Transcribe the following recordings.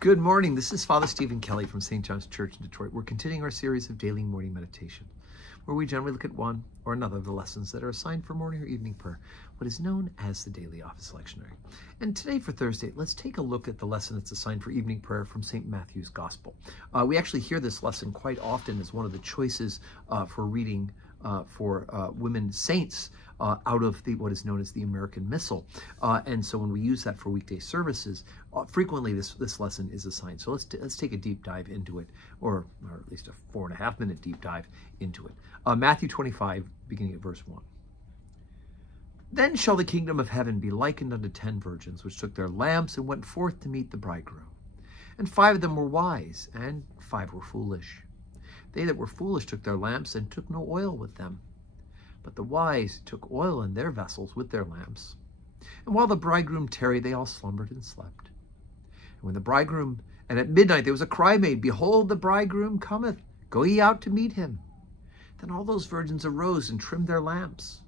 Good morning. This is Father Stephen Kelly from St. John's Church in Detroit. We're continuing our series of daily morning meditation, where we generally look at one or another of the lessons that are assigned for morning or evening prayer, what is known as the daily office lectionary. And today for Thursday, let's take a look at the lesson that's assigned for evening prayer from St. Matthew's Gospel. We actually hear this lesson quite often as one of the choices for reading for women saints out of what is known as the American Missal. And so when we use that for weekday services, frequently this lesson is assigned. So let's take a deep dive into it, or at least a 4.5-minute deep dive into it. Matthew 25, beginning at verse 1. Then shall the kingdom of heaven be likened unto 10 virgins, which took their lamps and went forth to meet the bridegroom. And 5 of them were wise, and 5 were foolish. They that were foolish took their lamps, and took no oil with them. But the wise took oil in their vessels with their lamps. And while the bridegroom tarried, they all slumbered and slept. And at midnight there was a cry made, Behold, the bridegroom cometh, go ye out to meet him. Then all those virgins arose and trimmed their lamps.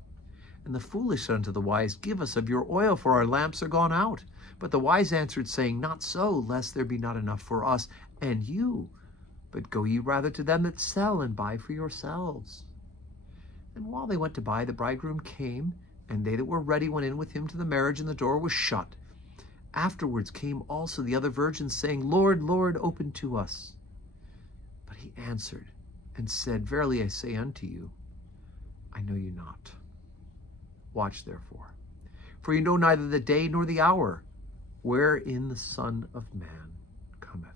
And the foolish said unto the wise, Give us of your oil, for our lamps are gone out. But the wise answered, saying, Not so, lest there be not enough for us and you. But go ye rather to them that sell, and buy for yourselves. And while they went to buy, the bridegroom came, and they that were ready went in with him to the marriage, and the door was shut. Afterwards came also the other virgins, saying, Lord, Lord, open to us. But he answered and said, Verily I say unto you, I know you not. Watch therefore, for you know neither the day nor the hour wherein the Son of Man cometh.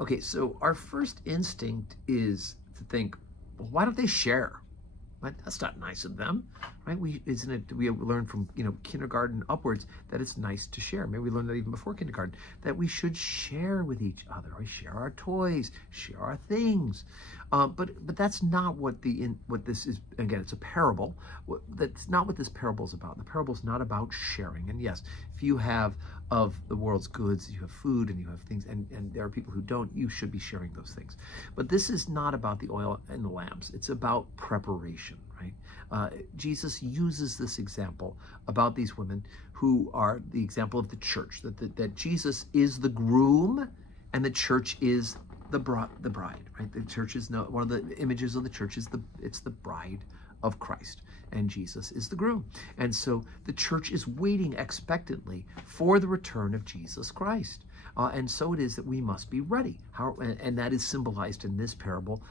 Okay, so our first instinct is to think, well, why don't they share? Right? That's not nice of them, right? We learn from kindergarten upwards that it's nice to share. Maybe we learned that even before kindergarten, that we should share with each other. Right? Share our toys, share our things. But that's not what this is. Again, it's a parable. That's not what this parable is about. The parable is not about sharing. And yes, if you have of the world's goods, you have food and you have things, and there are people who don't, you should be sharing those things. But this is not about the oil and the lamps. It's about preparation, right? Jesus uses this example about these women who are the example of the church, that Jesus is the groom and the church is the bride, right? The church is one of the images of the church is it's the bride of Christ, and Jesus is the groom. And so the church is waiting expectantly for the return of Jesus Christ. And so it is that we must be ready. And that is symbolized in this parable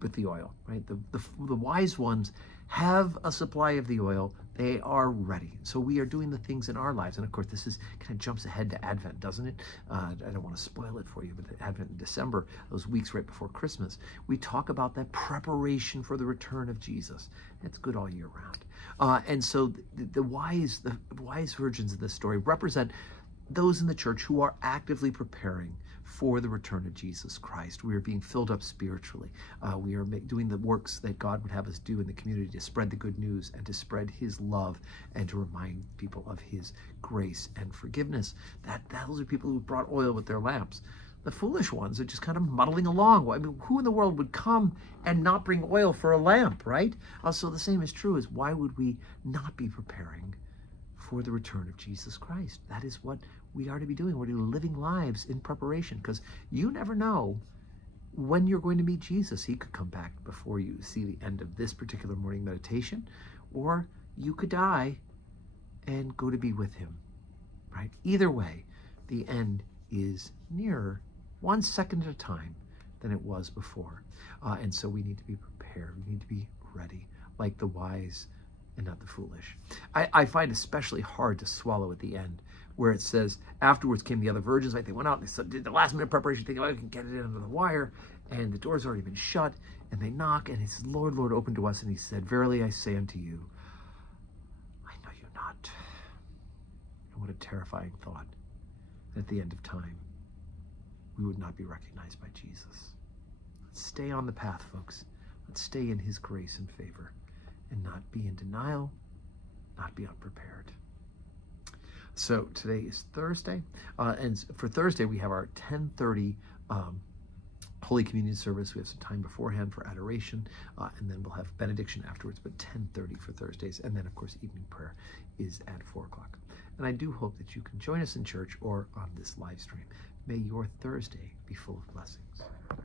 with the oil, right? The wise ones have a supply of the oil. They are ready. So we are doing the things in our lives. And of course, this kind of jumps ahead to Advent, doesn't it? I don't want to spoil it for you, but Advent in December, those weeks right before Christmas, we talk about that preparation for the return of Jesus. It's good all year round. And so the wise virgins of this story represent those in the church who are actively preparing for the return of Jesus Christ. We are being filled up spiritually. We are doing the works that God would have us do in the community to spread the good news and to spread his love and to remind people of his grace and forgiveness. Those are people who brought oil with their lamps. The foolish ones are just kind of muddling along. I mean, who in the world would come and not bring oil for a lamp, right? So the same is true as why would we not be preparing for the return of Jesus Christ? That is what we are to be doing. We're to be living lives in preparation, because you never know when you're going to meet Jesus. He could come back before you see the end of this particular morning meditation, or you could die and go to be with him, right? Either way, the end is nearer 1 second at a time than it was before. And so we need to be prepared. We need to be ready, like the wise and not the foolish. I find especially hard to swallow at the end, where it says, afterwards came the other virgins, like they went out and they did the last minute preparation, thinking, I can get it in under the wire, and the door's already been shut, and they knock, and he says, Lord, Lord, open to us. And he said, Verily I say unto you, I know you not. And what a terrifying thought, that at the end of time, we would not be recognized by Jesus. Let's stay on the path, folks. Let's stay in his grace and favor, and not be in denial, not be unprepared. So today is Thursday, and for Thursday we have our 10:30 Holy Communion service. We have some time beforehand for adoration, and then we'll have benediction afterwards, but 10:30 for Thursdays. And then, of course, evening prayer is at 4 o'clock. And I do hope that you can join us in church or on this live stream. May your Thursday be full of blessings.